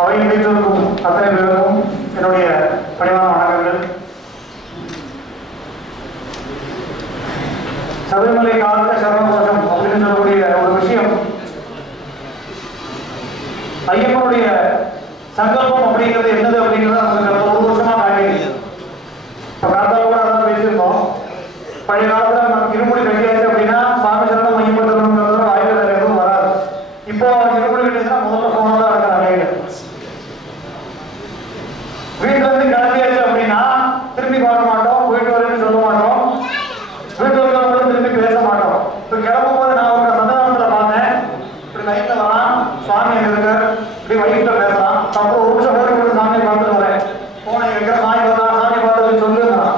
அவையில் வீட்டிற்கும் அத்தனை பேருக்கும் என்னுடைய பணிவான வணக்கங்கள். சபரிமலை காத்த சரணகோஷம் அப்படின்னு சொல்லக்கூடிய ஒரு விஷயம், ஐயப்பனுடைய சங்கல்பம் அப்படிங்கிறது என்னது அப்படிங்கிறத நமக்கு ஒரு வருஷமா காட்டிடுது. இப்போ காத்தாவோட அதான் பேசியிருந்தோம். பழைய காலத்தில் நமக்கு இருமுடி கட்டியாச்சு அப்படின்னா சாமி சரணம் ஐயப்பட்டணுங்கிறத வாய்ப்பு வேற எதுவும் வராது. இப்போ இருமுடி கட்டியாச்சுன்னா முதல்ல போன தான் இருக்கிறாங்க. வீட்டுல இருந்து கிளம்பியாச்சு அப்படின்னா திரும்பி பார்க்க மாட்டோம், போயிட்டு வரேன்னு சொல்ல மாட்டோம், வீட்டு வரவங்களும் திரும்பி பேச மாட்டோம். இப்போ கிளம்பும் போது நான் ஒரு சந்தனத்துல பார்த்தேன், இப்படி லைட்ல வரான், சுவாமி இருக்கு, இப்படி வயிற்றுல பேசலாம், அப்புறம் ஒரு நிமிஷம் போட்டு சாமியை பார்த்துட்டு வரேன், போன இருக்கிற சாமி பார்த்தா சாமி பார்த்து சொல்லுறான்,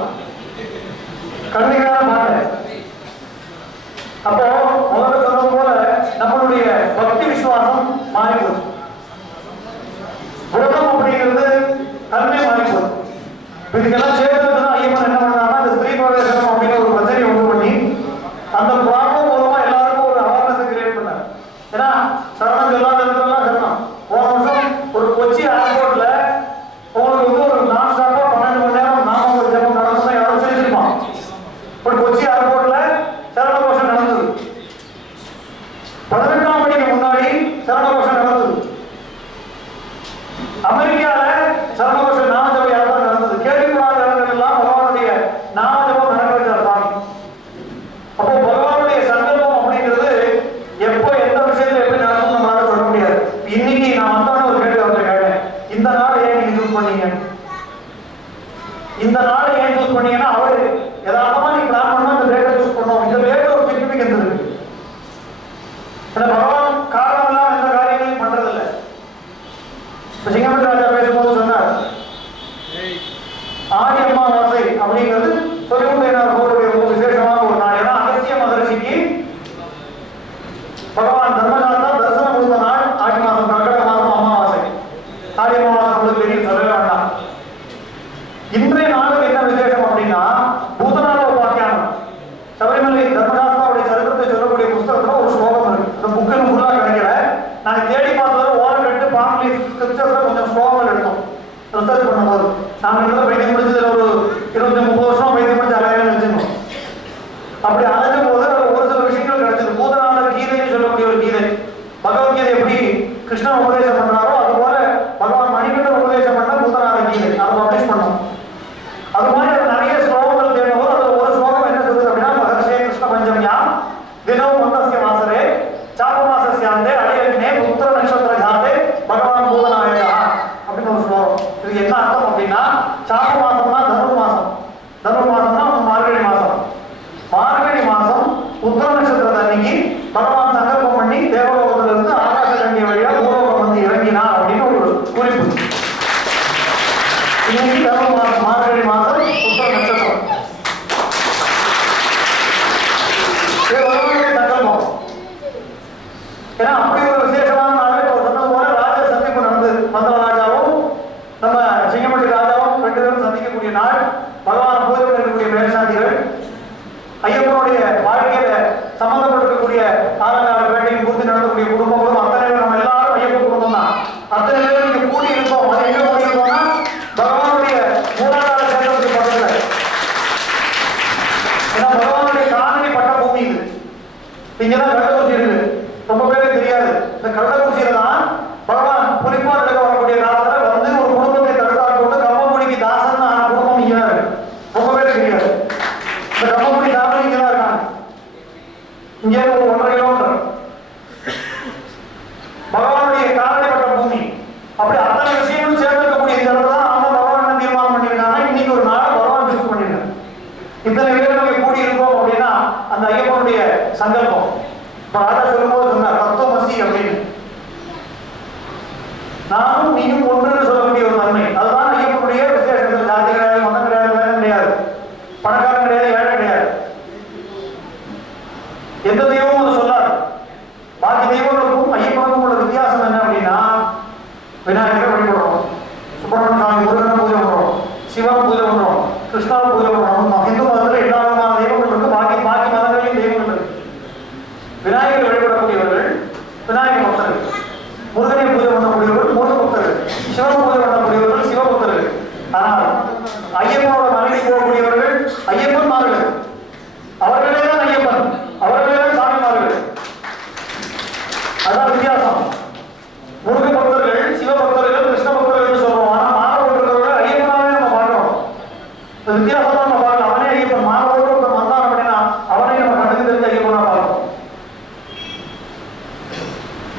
கண்ணிக்கான பார்த்தேன். அப்போ முதல்ல சொன்னது போல நம்மளுடைய பக்தி விசுவாசம் மாறி போச்சு. உலகம் அப்படிங்கிறது தன்மை மாறி போச்சு. இதுக்கெல்லாம் சேர்த்துதான் ஐயப்பன் என்ன பண்ணாங்கன்னா இந்த ஸ்திரீ பிரவேசம் அப்படிங்கிற ஒரு பிரச்சனையை உண்டு பண்ணி அந்த ப்ராப்ளம் மூலமா எல்லாருக்கும் ஒரு அவேர்னஸ் கிரியேட் பண்ணார். ஏன்னா சரணம் சொல்லாத இடத்துலலாம் சரணம். போன வருஷம் ஒரு கொச்சி ஏர்போர்ட்ல உங்களுக்கு வந்து ஒரு நான் ஸ்டாப்பா 12 மணி நேரம் நாம ஒரு ஜபம் நடந்தா யாரும் செஞ்சிருப்பான். ஒரு கொச்சி ஏர்போர்ட்ல சரண கோஷம் நடந்தது. 18ஆம் மணிக்கு முன்னாடி சரண கோஷம் நடந்தது. அமெரிக்கால சரண கோஷம் நாமஜப யாத்திரை நடந்தது. கேள்விப்படாத இடங்கள் எல்லாம் பகவானுடைய நாமஜபம் நடக்க வச்சார் சாமி. அப்போ பகவானுடைய சங்கல்பம் அப்படிங்கிறது எப்போ எந்த விஷயத்துல எப்படி நடக்கும் நம்மளால சொல்ல முடியாது. இன்னைக்கு நான் வந்தான ஒரு கேள்வி வந்து கேட்டேன், இந்த நாள் ஏன் நீங்க சூஸ் பண்ணீங்க? இந்த நாளை ஏன் சூஸ் பண்ணீங்கன்னா அவரு யதார்த்தமா நீ பிளான் பண்ணா இந்த டேட்டை சூஸ் பண்ணோம். இந்த டேட் ஒரு சிக்னிபிகன்ஸ் இருக்கு. பகவான் காரணம் எல்லாம் எந்த காரியங்களையும் பண்றது இல்லை. இப்ப சிங்கமட்டி ராஜா பேசும்போது சொன்னார், ஆடி அமாவாசை அப்படிங்கிறது சொல்லிக்கொண்டேனார் கோவிலுடைய ரொம்ப விசேஷமான ஒரு நாள். ஏன்னா அகஸ்திய மகரிஷிக்கு பகவான் தர்மசாஸ்தா தரிசனம் கொடுத்த நாள் ஆடி மாசம், கர்க்கட மாசம் அமாவாசை. ஆடி அமாவாசை உங்களுக்கு தெரியும், சொல்லவே வேண்டாம். இன்றைய நாளுக்கு என்ன விசேஷம் அப்படின்னா பூதநாத உபாக்கியானம். சபரிமலை தர்மசாஸ்தாவுடைய சரித்திரத்தை சொல்லக்கூடிய புத்தகத்துல ஒரு ஸ்லோகம் இருக்கு. இந்த புக்கு ஃபுல்லா கிடைக்கல, நாங்க தேடி பார்த்தது ஓரம் கட்டு பாம்பி ஸ்கிரிப்சர்ஸ்ல கொஞ்சம் ஸ்லோகங்கள் எடுத்தோம் ரிசர்ச் பண்ணும்போது. நாங்க இடத்துல பைத்தியம் முடிச்சதுல ஒரு 20-30 வருஷம் பைத்தியம் முடிச்சு அலையான்னு வச்சிருந்தோம். அப்படி அலைஞ்சும் போது ஒரு சில விஷயங்கள் கிடைச்சது. பூதநாத கீதைன்னு சொல்லக்கூடிய ஒரு கீதை, பகவத்கீதை எப்படி கிருஷ்ணன் உபதேசம் பண்றாரோ அது போல பகவான் மணிகண்டன் உபதேசம் பண்ண பூதநாத கீதை அதை பப்ளிஷ் பண்ணோம். அது மாதிரி நிறைய ஸ்லோகங்கள் தேடும்போது அதுல ஒரு ஸ்லோகம் என்ன சொல்லுது அப்படின்னா, மகர்ஷே கிருஷ்ண பஞ்சமியா தினம் மந்தஸ்ய வாசரே சாபமாசஸ்யாந்தே அடியக்னே புத்திர நட்சத்திர ஜாதே பகவான் பூதநாயகா அப்படின்னு ஒரு ஸ்லோகம். இது என்ன அர்த்தம் அப்படின்னா, சாப மாசம்னா தனுர் மாசம், தனுர் மாசம்னா மார்கழி மாசம், மார்கழி மாசம் உத்திர நட்சத்திரத்தை அன்னைக்கு பகவான் சங்கல்பம் பண்ணி தேவலோகத்துல இருந்து ஆகாச கங்கை வழியா பூலோகம் வந்து இறங்கினார் அப்படின்னு ஒரு குறிப்பு. இன்னைக்கு தனுர் மாசம், மார்கழி மாசம், உத்திர நட்சத்திரம். சங்கல்பம். ஏன்னா அப்படி ஒரு விசேஷமான நாள். சொன்னது போல ராஜ சந்திப்பு நடந்தது. மந்திர ராஜாவும் நம்ம சிங்கமட்டி ராஜாவும் 2 பேரும் சந்திக்கக்கூடிய நாள். பகவான் பூஜை பண்ணக்கூடிய மேற்சாந்திகள், ஐயப்பனுடைய வாழ்க்கையில சம்பந்தப்பட்டிருக்கக்கூடிய ஆலங்கால வேட்டையும் பூர்த்தி நடத்தக்கூடிய குடும்பங்களும் அத்தனை பேர் நம்ம எல்லாரும் ஐயப்ப குடும்பம் தான். அத்தனை பேரும் இங்க கூடி இருக்கோம். அது எங்க கூடி இருக்கோம்னா பகவானுடைய மூலாதார சேத்திரத்துக்கு பக்கத்துல. ஏன்னா பகவானுடைய காலனி பட்ட பூமி இது. இங்கதான் கள்ளக்குறிச்சி இருக்கு, ரொம்ப பேருக்கு தெரியாது. இந்த கள்ளக்குறிச்சியில தான் பகவான் புலிப்பால் எடுக்க வரக்கூடிய காலத்துல வந்து ஒரு குடும்பத்தை தடுத்தால் கொண்டு கம்பமுடிக்கு தாசன் ஆன குடும்பம் இங்கதான் இருக்கு. ரொம்ப பேருக்கு தெரியாது. இந்த கம்பமுடி தாசன் இங்கதான் இருக்காங்க. இங்கே ஒரு 1.5 கிலோமீட்டர் பகவானுடைய காலனிப்பட்ட பூமி. அப்படி அத்தனை விஷயங்களும் சேர்ந்திருக்கக்கூடிய இந்த இடத்துல தான் அவங்க பகவான் தீர்மானம் பண்ணியிருக்காங்க. இன்னைக்கு ஒரு நாள் பகவான் பிக்ஸ் பண்ணிருக்காங்க. இத்தனை பேர் நம்ம கூடி இருக்கோம் அப்படின்னா அந்த ஐயப்பனுடைய சங்கல்பம். ராஜா சொல்லும்போது சொன்னார் தத்துவமசி அப்படின்னு. நானும் நீயும் ஒன்றுன்னு சொல்லக்கூடிய ஒரு தன்மை. அதுதான் ஐயப்பனுடைய விசேஷங்கள். ஜாதி கிடையாது, மதம் கிடையாது, வேதம் கிடையாது, பணக்காரன் கிடையாது, ஏழை கிடையாது. எந்த தெய்வமும் அதை சொல்லாது. பாக்கி தெய்வங்களுக்கும் ஐயப்பனுக்கும் உள்ள வித்தியாசம் என்ன அப்படின்னா, விநாயகரை வழிபடுறோம், சுப்பிரமணிய சாமி முருகனை பூஜை பண்றோம், சிவனை பூஜை பண்றோம், கிருஷ்ணாவை பூஜை பண்றோம். இந்து மதத்துல எல்லா விதமான தெய்வங்கள் இருக்கு, பாக்கி மதங்களையும் தெய்வங்கள் இருக்கு. விநாயகரை வழிபடக்கூடியவர்கள் விநாயக பக்தர்கள், முருகனை பூஜை பண்ணக்கூடியவர்கள் முருக பக்தர்கள். சிவபூஜை பண்ணக்கூடியவர்கள் சிவபக்தர்கள். ஆனால் ஐயப்பனோட மலைக்கு போகக்கூடியவர்கள் ஐயப்பன்மார்கள். அவர்களே தான் ஐயப்பன், அவர்களே தான் சாமிமார்கள். அதான் வித்தியாசம். முருக பக்தர்கள், சிவபக்தர்கள், கிருஷ்ண பக்தர்கள் சொல்றோம். ஆனா மாலை போட்டிருக்கிறவர்கள் ஐயப்பனாவே நம்ம பார்க்கிறோம். வித்தியாசமா நம்ம பார்க்கலாம். அவனே ஐயப்பன், மாலை போட்டு வந்தான் அப்படின்னா அவனே நம்ம கண்ணுக்கு தெரிஞ்ச ஐயப்பனா பார்க்கிறோம்.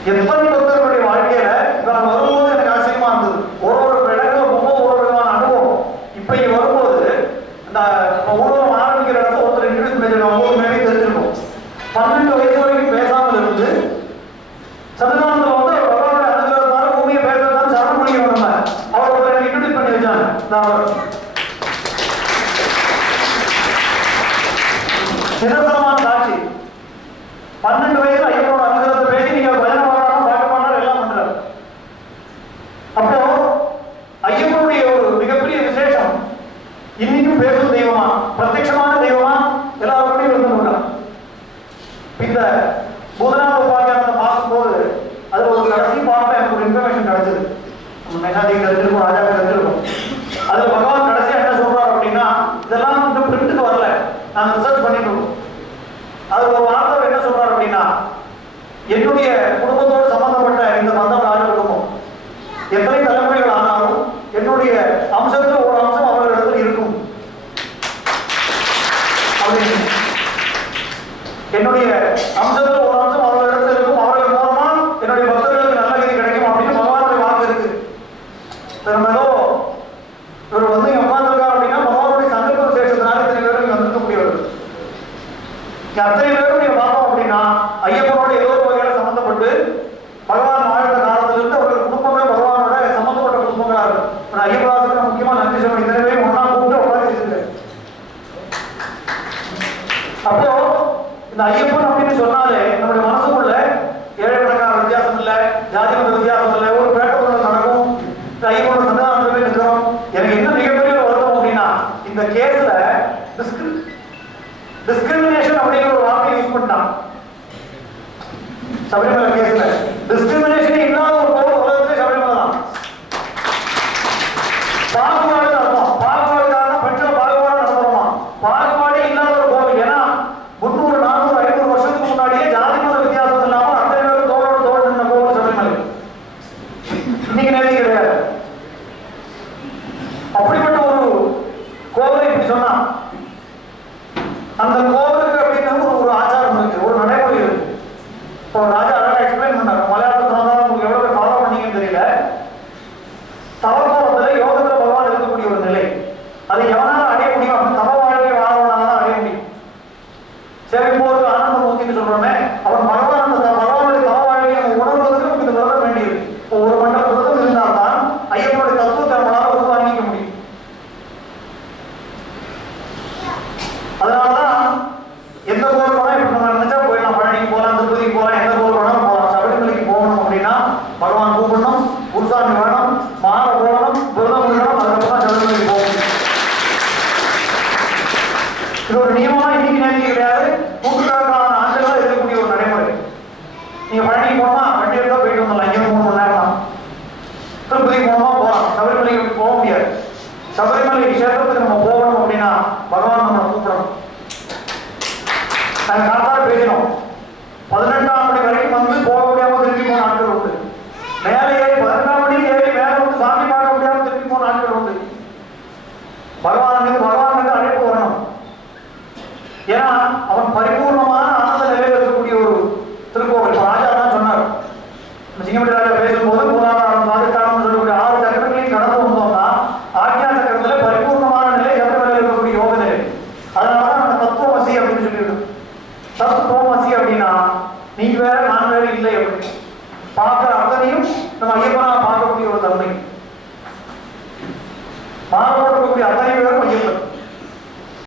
எத்தனை பக்தர்களுடைய வாழ்க்கையில இப்ப நம்ம வரும்போது எனக்கு ஆச்சரியமா இருந்தது. ஒரு இடத்துல ரொம்ப ஒரு விதமான அனுபவம். இப்ப இங்க வரும்போது இந்த ஊர்வலம் ஆரம்பிக்கிற இடத்துல ஒருத்தர் இன்ட்ரடியூஸ் பண்ணிருக்கோம். உங்களுக்கு மேலே தெரிஞ்சிருக்கும். 12 வயசு வரைக்கும் பேசாமல் இருந்து சதுரானந்த வந்து பகவானுடைய அனுகிரகத்தால பூமியை பேசுறதுதான் சரணம் பண்ணிக்க வந்தாங்க. அவர் ஒருத்தர் இன்ட்ரடியூஸ் பண்ணி வச்சாங்க. நிதர்சனமான சாட்சி. 12 வயசு ஐயனோட அனுகிரகத்தை பேசி நீங்க பஜனை பாடுறாங்க, பாட்டு பாடுறாரு, எல்லாம் பண்றாரு. அப்போ ஐயப்பனுடைய ஒரு மிகப்பெரிய விசேஷம், இன்னைக்கும் பேசும் தெய்வமா, பிரத்யட்சமான தெய்வமா எல்லாருக்கும் இருந்துருக்காங்க. இந்த பூதநாத உபாக்கியானத்தை பார்க்கும்போது அது ஒரு கடைசி பார்க்க எனக்கு ஒரு இன்ஃபர்மேஷன் கிடைச்சது. நம்ம மெகாதிக்கு தெரிஞ்சிருக்கும், ராஜாவுக்கு தெரிஞ்சிருக்கும். அதுல பகவான் கடைசியா என்ன சொல்றாரு அப்படின்னா, இதெல்லாம் இன்னும் பிரிண்ட்டுக்கு வரல, நாங்க ரிசர்ச் பண்ணிட்டு இருக்கோம். அது ஒரு வார்த்தை என்ன சொல்றாரு அப்படின்னா, என்னுடைய குடும்பத்தோடு சம்பந்தப்பட்ட இந்த மந்தம் ராஜ குடும்பம் எத்தனை தலைமுறைகள் ஆனாலும் என்னுடைய அம்சத்துல ஒரு அம்சம் அவர்களிடத்தில் இருக்கும் அப்படின்னு. என்னுடைய அம்சத்துல ஒரு அம்சம் அவர்களிடத்தில் இருக்கும், அவர்கள் மூலமா என்னுடைய பக்தர்களுக்கு நல்ல கதி கிடைக்கும் அப்படின்னு பகவானுடைய வாக்கு இருக்கு. நம்ம ஏதோ இவர் வந்து உட்கார்ந்துருக்காரு அப்படின்னா பகவானுடைய சங்கல்ப விசேஷத்தினால இத்தனை பேரும் வந்திருக்க முடியாது. அத்தனை பேரும் நீங்க பார்த்தோம் அப்படின்னா ஐயப்பனோட ஏதோ ஒரு வகையில சம்பந்தப்பட்டு பகவான் வாழ்ந்த காலத்திலிருந்து அவர்கள் குடும்பங்கள் பகவானோட சம்பந்தப்பட்ட குடும்பங்களா இருக்கும். ஐயப்பதாசுக்கு முக்கியமா நன்றி சொல்லணும். இத்தனை பேரும் ஒன்னா கூப்பிட்டு உட்காந்து வச்சிருக்கேன். அப்போ இந்த ஐயப்பன் அப்படின்னு சொன்னாலே நம்முடைய மனசுக்குள்ள ஏழை பணக்கார வித்தியாசம் இல்லை, ஜாதி மத வித்தியாசம் இல்லை, ஒரு பேட்டை நடக்கும். இந்த ஐயப்பனோட சந்தானத்திலே நிற்கிறோம். எனக்கு என்ன மிகப்பெரிய வருத்தம் அப்படின்னா, இந்த கேஸ்ல டிஸ்கிரிமினேஷன் அப்படிங்கிற ஒரு வார்த்தை யூஸ் பண்ணான். சபரிமலை கேஸ்ல டிஸ்கிரிமினேஷன் இல்லாத ஒரு கோவில் உலகத்திலே சபரிமலை தான். பாகுபாடு நடக்கும், பாகுபாடுக்காக பெண்கள் பாகுபாடு நடத்துறோமா, பாகுபாடே இல்லாத ஒரு கோவில். ஏன்னா 300, 400, 500 வருஷத்துக்கு முன்னாடியே ஜாதி மத வித்தியாசம் இல்லாம அத்தனை பேரும் தோளோடு தோடு நின்ற கோவில் சபரிமலை. இன்னைக்கு நேரடி கிடையாது. அப்படிப்பட்ட ஒரு கோவிலை இப்படி சொன்னா, அந்த கோவிலுக்கு அப்படின்னு ஒரு ஆச்சாரம் இருக்கு, ஒரு நடைமுறை இருக்கு. இப்போ ராஜா அழகா எக்ஸ்பிளைன் பண்ணாரு. மலையாளத்தில் சொன்னதால உங்களுக்கு எவ்வளவு பேர் ஃபாலோ பண்ணீங்கன்னு தெரியல. தவக்கோலத்துல யோகத்துல பகவான் இருக்கக்கூடிய ஒரு நிலை, அது எவனால அடைய முடியும் அப்படின்னு தவ வாழ்க்கை வாழ்வனால தான் அடைய முடியும். சரி, இப்போ ஒரு ஆனந்த மூர்த்தின்னு சொல்றோமே, அவன் பகவானுடைய தவ வாழ்க்கையை நம்ம உணர்வதற்கு நமக்கு இந்த விரதம் வேண்டியது. இப்போ ஒரு மண்டல விரதம் இருந்தால்தான் ஐயப்பனுடைய தத்துவத்தை நம்மளால உருவாங்கிக்க முடியும். அதனாலதான் எந்த கோவில் வேணா இப்ப நம்ம நினைச்சா போயிடலாம். பழனிக்கு போகலாம், திருப்பதிக்கு போகலாம், எந்த கோவில் வேணாலும் போகலாம். சபரிமலைக்கு போகணும் அப்படின்னா பகவான் கூப்பிடணும், குருசாமி வேணும், மாலை போகணும், விரதம் விடணும், அதுக்கப்புறம் சபரிமலைக்கு போகணும். இது ஒரு நியமமா இன்னைக்கு நேரிக்கு கிடையாது, நூற்றுக்கணக்கான ஆண்டுகளா இருக்கக்கூடிய ஒரு நடைமுறை. நீங்க பழனிக்கு போனோமா வண்டி எடுத்தா போயிட்டு வந்துடலாம், இங்கே 3 மணி நேரம் தான். திருப்பதிக்கு போனோமா போகலாம், சபரிமலைக்கு போக முடியாது. சபரிமலை கஷேத்திரத்துக்கு நம்ம போகணும் அப்படின்னா பகவான் நம்மளை கூப்பிடணும். நாங்கள் காத்தால பேசணும். 18ஆம் படி வரைக்கும் வந்து போக முடியாம திருப்பி போன நாட்கள் உண்டு. மேலே ஏறி 18ஆம் படி ஏறி மேலே வந்து சாமி பார்க்க முடியாம திருப்பி போன நாட்கள் உண்டு. பகவானுக்கு அழைப்பு வரணும். ஏன்னா அவன் பரிபூர்ணமான ஆனந்த நிலையில் இருக்கக்கூடிய ஒரு திருக்கோவில். ராஜா தான் சொன்னார். சிங்கமணி ராஜா பேசும்போது மூலாதாரம், பாதுகாரம் சொல்லக்கூடிய 6 சக்கரங்களையும் கடந்து வந்தோம்னா ஆக்ஞா சக்கரத்துல பரிபூர்ணமான நிலை சக்கரத்தில் இருக்கக்கூடிய யோக நிலை. அதனாலதான் நம்ம தத்துவமசி அப்படின்னு சொல்லியிருக்கோம். தத்துவமசி அப்படின்னா நீங்க வேற நான் வேற இல்லை அப்படின்னு பார்க்கிற அத்தனையும் நம்ம ஐயப்பனா பார்க்கக்கூடிய ஒரு தன்மை. மாறப்படக்கூடிய அத்தனை பேரும்